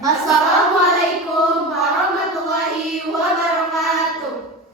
Assalamualaikum warahmatullahi wabarakatuh.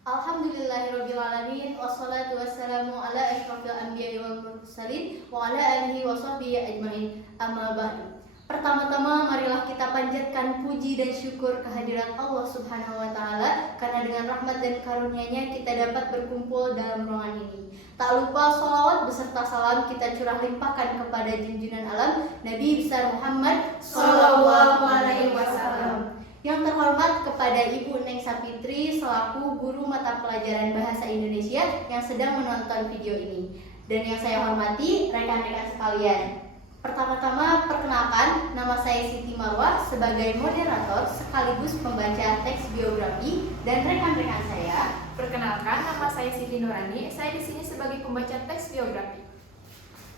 Alhamdulillahirrabbilalamin. Wassalatu wassalamu ala asyrafil anbiya'i wal mursalin wa ala alihi wa sahbihi ajmain. Amma ba'du. Pertama-tama marilah kita panjatkan puji dan syukur kehadirat Allah Subhanahu wa taala karena dengan rahmat dan karunia-Nya kita dapat berkumpul dalam ruangan ini. Tak lupa sholawat beserta salam kita curah limpahkan kepada junjungan alam Nabi besar Muhammad sallallahu alaihi wasallam. Yang terhormat kepada Ibu Neng Sapitri selaku guru mata pelajaran Bahasa Indonesia yang sedang menonton video ini. Dan yang saya hormati rekan-rekan sekalian. Pertama-tama perkenalkan, nama saya Siti Marwah sebagai moderator sekaligus pembaca teks biografi, dan rekan-rekan saya. Perkenalkan, nama saya Siti Nurani. Saya di sini sebagai pembaca teks biografi.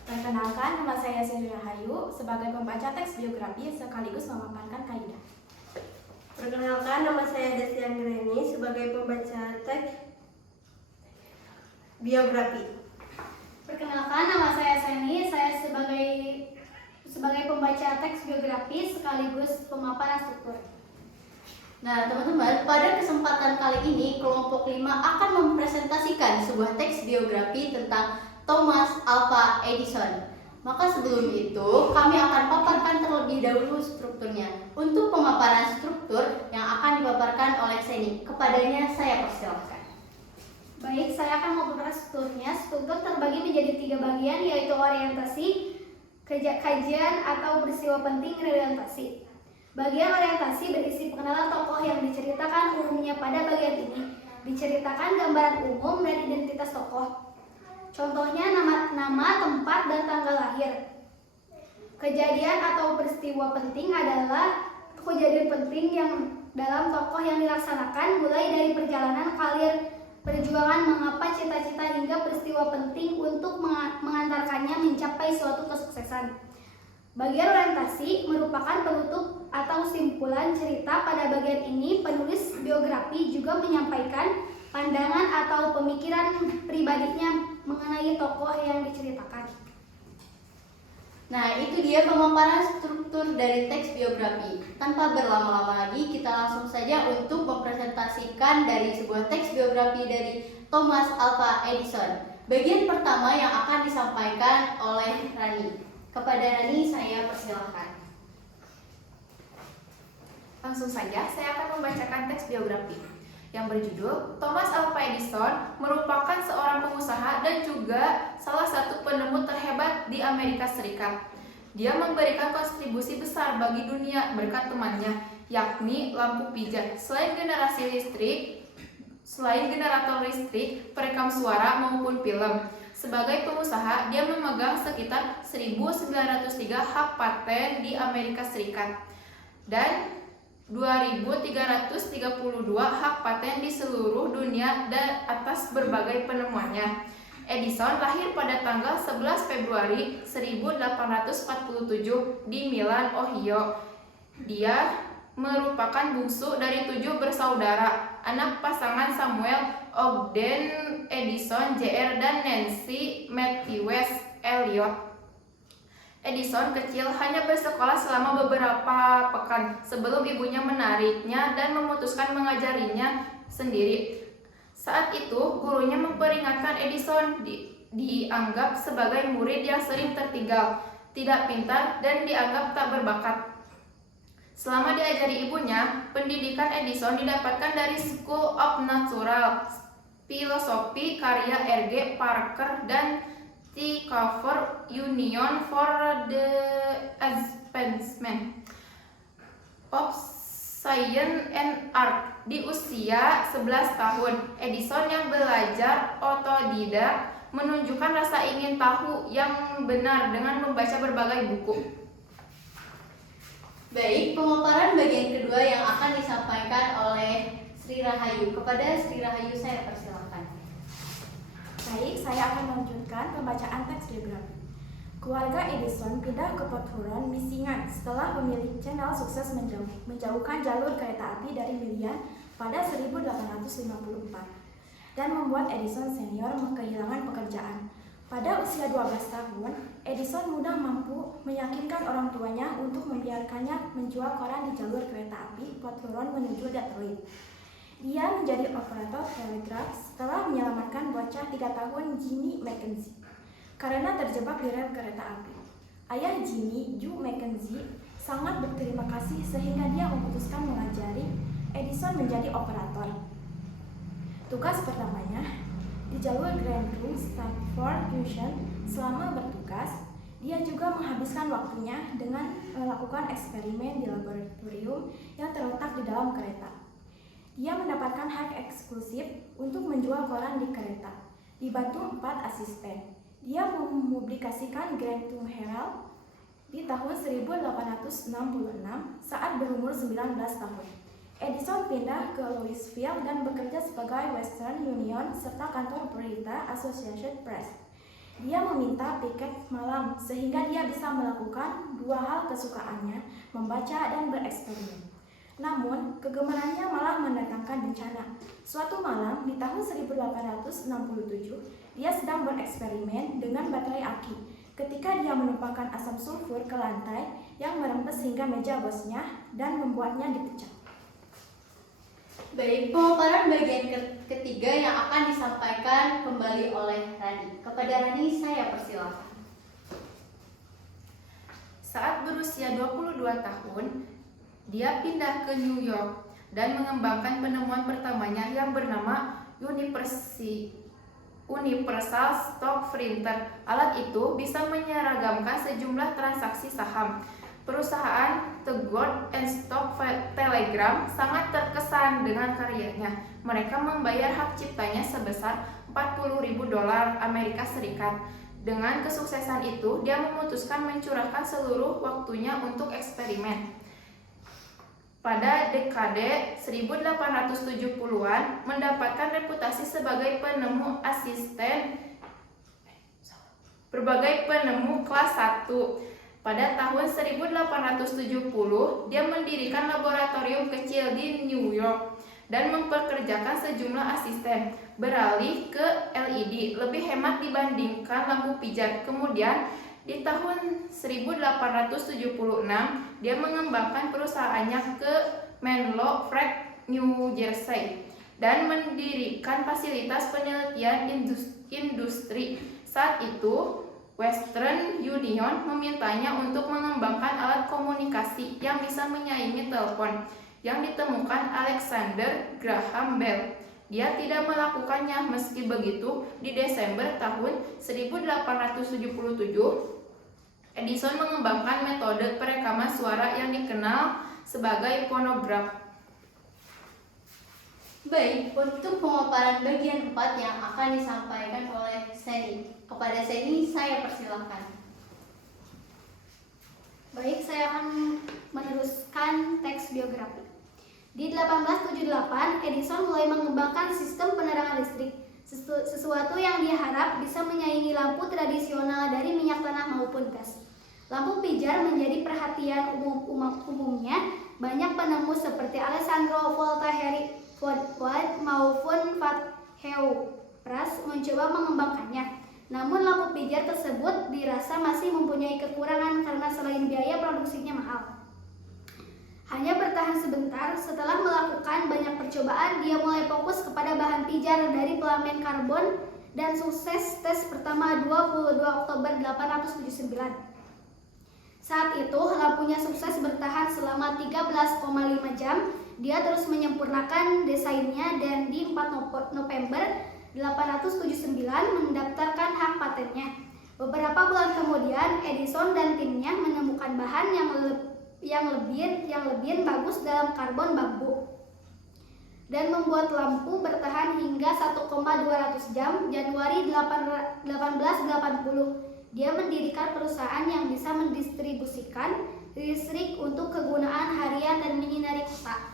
Perkenalkan, nama saya Sri Rahayu sebagai pembaca teks biografi sekaligus memaparkan kaidah. Perkenalkan, nama saya Desian Greni sebagai pembaca teks biografi. Perkenalkan, nama saya Seni. Saya sebagai pembaca teks biografi sekaligus pemaparan struktur. Nah, teman-teman, pada kesempatan kali ini kelompok 5 akan mempresentasikan sebuah teks biografi tentang Thomas Alva Edison. Maka sebelum itu, kami akan paparkan terlebih dahulu strukturnya. Untuk pemaparan struktur yang akan dipaparkan oleh Seni, kepadanya saya persilahkan. Baik, saya akan memaparkan strukturnya. Struktur terbagi menjadi 3 bagian, yaitu orientasi, kajian atau peristiwa penting, orientasi. Bagian orientasi berisi pengenalan tokoh yang diceritakan. Umumnya pada bagian ini diceritakan gambaran umum dan identitas tokoh. Contohnya nama, tempat, dan tanggal lahir. Kejadian atau peristiwa penting adalah kejadian penting yang dalam tokoh yang dilaksanakan, mulai dari perjalanan karir perjuangan mengapa cita-cita hingga peristiwa penting untuk mengantarkannya mencapai suatu kesuksesan. Bagian orientasi merupakan penutup atau simpulan cerita. Pada bagian ini penulis biografi juga menyampaikan pandangan atau pemikiran pribadinya mengenai tokoh yang diceritakan. Nah, itu dia pemaparan struktur dari teks biografi. Tanpa berlama-lama lagi, kita langsung saja untuk mempresentasikan dari sebuah teks biografi dari Thomas Alva Edison. Bagian pertama yang akan disampaikan oleh Rani. Kepada Rani, saya persilahkan. Langsung saja, saya akan membacakan teks biografi yang berjudul Thomas Alva Edison merupakan seorang pengusaha dan juga salah satu penemu terhebat di Amerika Serikat. Dia memberikan kontribusi besar bagi dunia berkat temannya, yakni lampu pijat. Selain generator listrik, perekam suara maupun film. Sebagai pengusaha, dia memegang sekitar 1.903 hak paten di Amerika Serikat dan 2.332 hak paten di seluruh dunia dan atas berbagai penemuannya. Edison lahir pada tanggal 11 Februari 1847 di Milan, Ohio. Dia merupakan bungsu dari 7 bersaudara, anak pasangan Samuel Ogden Edison Jr. dan Nancy Matthews Elliot. Edison kecil hanya bersekolah selama beberapa pekan sebelum ibunya menariknya dan memutuskan mengajarinya sendiri. Saat itu, gurunya memperingatkan Edison dianggap sebagai murid yang sering tertinggal, tidak pintar, dan dianggap tak berbakat. Selama diajari ibunya, pendidikan Edison didapatkan dari School of Natural Philosophy karya R.G. Parker dan The Cover Union for the Advancement of Science and Art. Di usia 11 tahun, Edison yang belajar otodidak menunjukkan rasa ingin tahu yang benar dengan membaca berbagai buku. Baik, pemaparan bagian kedua yang akan disampaikan oleh Sri Rahayu. Kepada Sri Rahayu saya persilakan. Baik, saya akan melanjutkan pembacaan teks biografi. Keluarga Edison pindah ke Portland, Michigan setelah pemilik channel sukses menjauhkan jalur kereta api dari Milan pada 1854 dan membuat Edison senior kehilangan pekerjaan. Pada usia 12 tahun, Edison mudah mampu meyakinkan orang tuanya untuk membiarkannya menjual koran di jalur kereta api Pothuron menuju Detroit. Dia menjadi operator telegraf setelah menyelamatkan bocah 3 tahun Jimmy Mackenzie karena terjebak di rel kereta api. Ayah Jimmy, Joe Mackenzie, sangat berterima kasih sehingga dia memutuskan mengajari Edison menjadi operator. Tugas pertamanya di jalur Grand Trunk Stafford Junction. Selama bertugas, dia juga menghabiskan waktunya dengan melakukan eksperimen di laboratorium yang terletak di dalam kereta. Dia mendapatkan hak eksklusif untuk menjual koran di kereta, dibantu 4 asisten. Dia mempublikasikan Grand Trunk Herald di tahun 1866 saat berumur 19 tahun. Edison pindah ke Louisville dan bekerja sebagai Western Union serta kantor berita Associated Press. Dia meminta piket malam sehingga dia bisa melakukan 2 hal kesukaannya, membaca dan bereksperimen. Namun, kegemarannya malah mendatangkan bencana. Suatu malam di tahun 1867, dia sedang bereksperimen dengan baterai aki ketika dia menumpahkan asam sulfur ke lantai yang merembes hingga meja bosnya dan membuatnya dipecah. Baik, pemaparan bagian ketiga yang akan disampaikan kembali oleh Rani. Kepada Rani, saya persilakan. Saat berusia 22 tahun, dia pindah ke New York dan mengembangkan penemuan pertamanya yang bernama Universal Stock Printer. Alat itu bisa menyeragamkan sejumlah transaksi saham. Perusahaan The Gold and Stock Telegram sangat terkesan dengan karyanya. Mereka membayar hak ciptanya sebesar $40.000 Amerika Serikat. Dengan kesuksesan itu, dia memutuskan mencurahkan seluruh waktunya untuk eksperimen. Pada dekade 1870-an, mendapatkan reputasi sebagai penemu berbagai penemu kelas 1. Pada tahun 1870, dia mendirikan laboratorium kecil di New York dan mempekerjakan sejumlah asisten, beralih ke LED, lebih hemat dibandingkan lampu pijar. Kemudian, di tahun 1876, dia mengembangkan perusahaannya ke Menlo Park, New Jersey, dan mendirikan fasilitas penelitian industri. Saat itu, Western Union memintanya untuk mengembangkan alat komunikasi yang bisa menyaingi telepon yang ditemukan Alexander Graham Bell. Dia tidak melakukannya. Meski begitu, di Desember tahun 1877, Edison mengembangkan metode perekaman suara yang dikenal sebagai fonograf. Baik, untuk pemaparan bagian 4 yang akan disampaikan oleh Seni. Kepada Seni, saya persilahkan. Baik, saya akan meneruskan teks biografi. Di 1878, Edison mulai mengembangkan sistem penerangan listrik, sesuatu yang dia harap bisa menyaingi lampu tradisional dari minyak tanah maupun gas. Lampu pijar menjadi perhatian umumnya. Banyak penemu seperti Alessandro Voltaire maupun Vatthew-Pras mencoba mengembangkannya. Namun lampu pijar tersebut dirasa masih mempunyai kekurangan karena selain biaya produksinya mahal. Hanya bertahan sebentar, setelah melakukan banyak percobaan, dia mulai fokus kepada bahan pijar dari filamen karbon dan sukses tes pertama 22 Oktober 1879. Saat itu, lampunya sukses bertahan selama 13,5 jam. Dia terus menyempurnakan desainnya dan di 4 November 1879 mendaftarkan hak patennya. Beberapa bulan kemudian, Edison dan timnya menemukan bahan yang lebih bagus dalam karbon bambu dan membuat lampu bertahan hingga 1,200 jam. Januari 1880, dia mendirikan perusahaan yang bisa mendistribusikan listrik untuk kegunaan harian dan menyinari kota.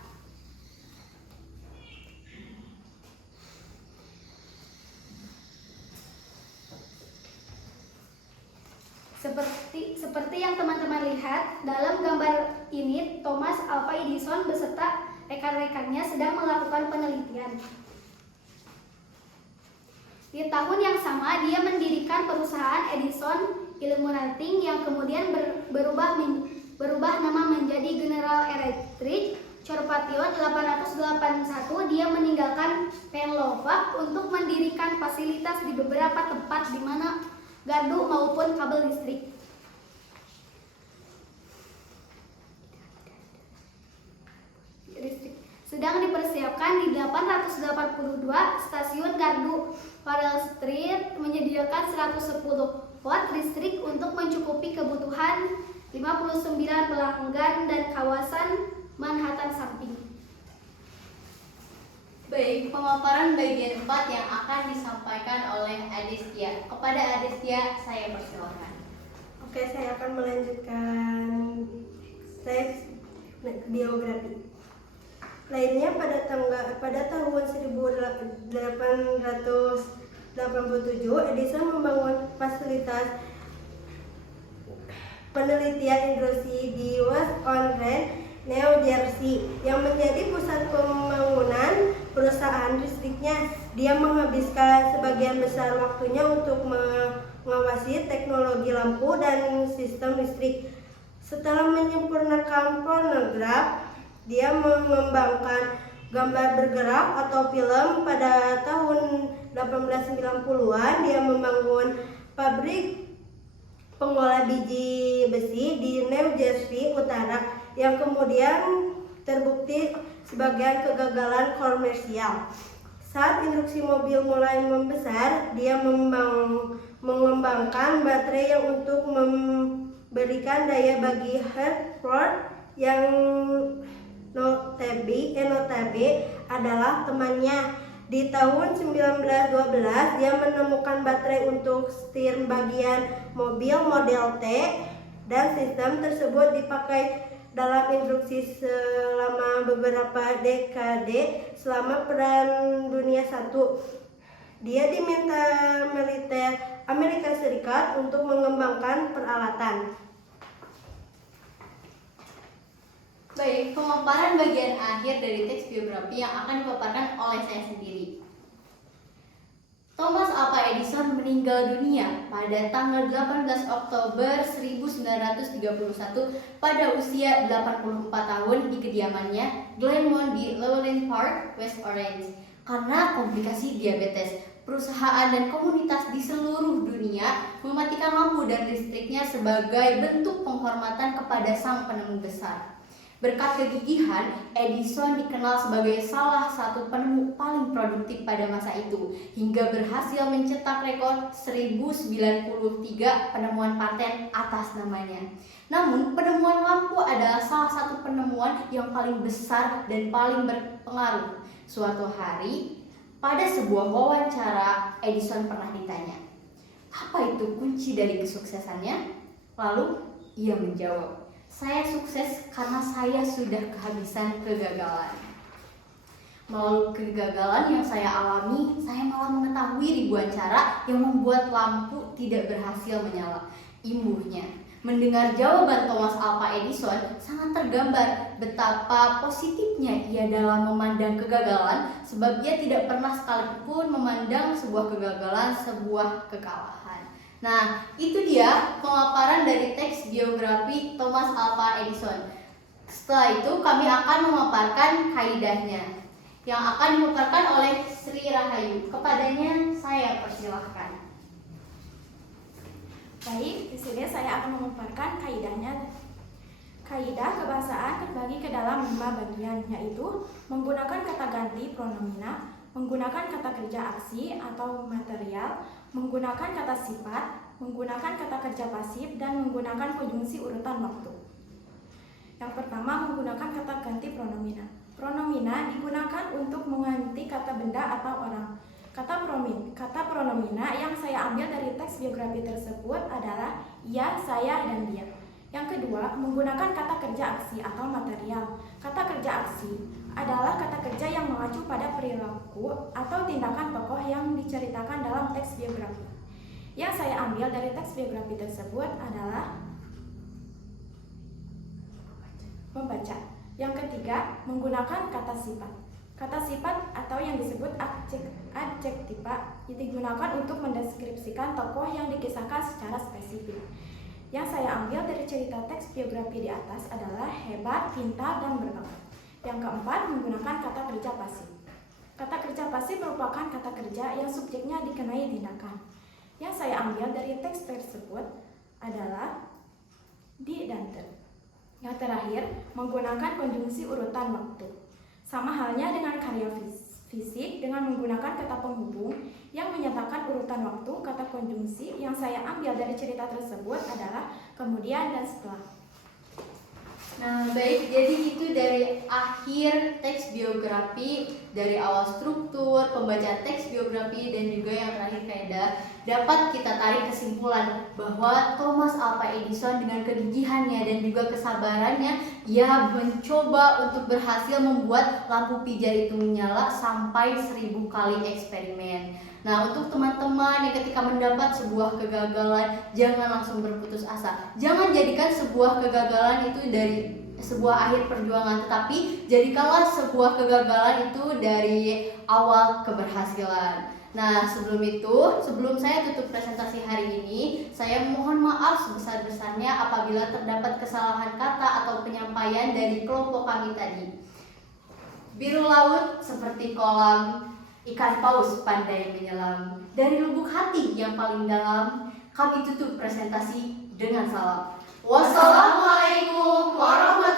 Seperti yang teman-teman lihat dalam gambar ini, Thomas Alva Edison beserta rekan-rekannya sedang melakukan penelitian. Di tahun yang sama, dia mendirikan perusahaan Illuminating yang kemudian berubah nama menjadi General Electric. Chorpation 881 dia meninggalkan Penlovac untuk mendirikan fasilitas di beberapa tempat di mana gardu maupun kabel listrik. Sedang dipersiapkan di 882 stasiun gardu. Farrell Street menyediakan 110 watt listrik untuk mencukupi kebutuhan 59 pelanggan dan kawasan Manhattan samping. Baik, pemaparan bagian 4 yang akan disampaikan oleh Adestia. Kepada Adestia, saya persilakan. Oke, saya akan melanjutkan teks biografi. Lainnya pada tahun 1887 Edison membangun fasilitas penelitian industri di West Orange, New Jersey yang menjadi pusat pembangunan perusahaan listriknya. Dia menghabiskan sebagian besar waktunya untuk mengawasi teknologi lampu dan sistem listrik. Setelah menyempurnakan fonograf, dia mengembangkan gambar bergerak atau film. Pada tahun 1890-an dia membangun pabrik pengolah biji besi di New Jersey Utara yang kemudian terbukti sebagai kegagalan komersial. Saat industri mobil mulai membesar, dia mengembangkan baterai yang untuk memberikan daya bagi Hartford yang notabene adalah temannya. Di tahun 1912 dia menemukan baterai untuk setir bagian mobil model T, dan sistem tersebut dipakai dalam industri selama beberapa dekade selama Perang Dunia I. Dia diminta militer Amerika Serikat untuk mengembangkan peralatan. Baik, pemaparan bagian akhir dari teks biografi yang akan dipaparkan oleh saya sendiri. Thomas Alva Edison meninggal dunia pada tanggal 18 Oktober 1931 pada usia 84 tahun di kediamannya Glenmont di Lowland Park, West Orange. Karena komplikasi diabetes, perusahaan dan komunitas di seluruh dunia mematikan lampu dan listriknya sebagai bentuk penghormatan kepada sang penemu besar. Berkat kegigihan, Edison dikenal sebagai salah satu penemu paling produktif pada masa itu, hingga berhasil mencetak rekor 1093 penemuan paten atas namanya. Namun, penemuan lampu adalah salah satu penemuan yang paling besar dan paling berpengaruh. Suatu hari, pada sebuah wawancara, Edison pernah ditanya, "Apa itu kunci dari kesuksesannya?" Lalu, ia menjawab, "Saya sukses karena saya sudah kehabisan kegagalan." Melalui kegagalan yang saya alami, saya malah mengetahui ribuan cara yang membuat lampu tidak berhasil menyala. Imbuhnya, mendengar jawaban Thomas Alva Edison, sangat tergambar betapa positifnya ia dalam memandang kegagalan, sebab ia tidak pernah sekalipun memandang sebuah kegagalan sebuah kekalahan. Nah, itu dia pemaparan dari teks biografi Thomas Alva Edison. Setelah itu kami akan memaparkan kaidahnya yang akan dipaparkan oleh Sri Rahayu. Kepadanya saya persilahkan. Baik, di sini saya akan memaparkan kaidahnya. Kaidah kebahasaan terbagi ke dalam 5 bagian, yaitu menggunakan kata ganti pronomina, menggunakan kata kerja aksi atau material, menggunakan kata sifat, menggunakan kata kerja pasif, dan menggunakan konjungsi urutan waktu. Yang pertama, menggunakan kata ganti pronomina. Pronomina digunakan untuk mengganti kata benda atau orang. Kata pronomina yang saya ambil dari teks biografi tersebut adalah ia, saya, dan dia. Yang kedua, menggunakan kata kerja aksi atau material. Kata kerja aksi adalah kata kerja yang mengacu pada perilaku atau tindakan tokoh yang diceritakan dalam teks biografi. Yang saya ambil dari teks biografi tersebut adalah membaca. Yang ketiga, menggunakan kata sifat. Kata sifat atau yang disebut adjektiva digunakan untuk mendeskripsikan tokoh yang dikisahkan secara spesifik. Yang saya ambil dari cerita teks biografi di atas adalah hebat, pintar, dan berbakat. Yang keempat, menggunakan kata kerja pasif. Kata kerja pasif merupakan kata kerja yang subjeknya dikenai tindakan. Yang saya ambil dari teks tersebut adalah di dan ter. Yang terakhir, menggunakan konjungsi urutan waktu. Sama halnya dengan karya fisik dengan menggunakan kata penghubung yang menyatakan urutan waktu. Kata konjungsi yang saya ambil dari cerita tersebut adalah kemudian dan setelah. Nah, baik, jadi itu dari akhir teks biografi, dari awal struktur, pembacaan teks biografi, dan juga yang terakhir kaidah. Dapat kita tarik kesimpulan bahwa Thomas Alva Edison dengan kegigihannya dan juga kesabarannya, ia mencoba untuk berhasil membuat lampu pijar itu menyala sampai 1000 kali eksperimen. Nah, untuk teman-teman yang ketika mendapat sebuah kegagalan, jangan langsung berputus asa. Jangan jadikan sebuah kegagalan itu dari sebuah akhir perjuangan, tetapi jadikanlah sebuah kegagalan itu dari awal keberhasilan. Nah, sebelum saya tutup presentasi hari ini, saya mohon maaf sebesar-besarnya apabila terdapat kesalahan kata atau penyampaian dari kelompok kami tadi. Biru laut seperti kolam, ikan paus pandai menyelam. Dari lubuk hati yang paling dalam, kami tutup presentasi dengan salam. Wassalamualaikum warahmatullahi wabarakatuh.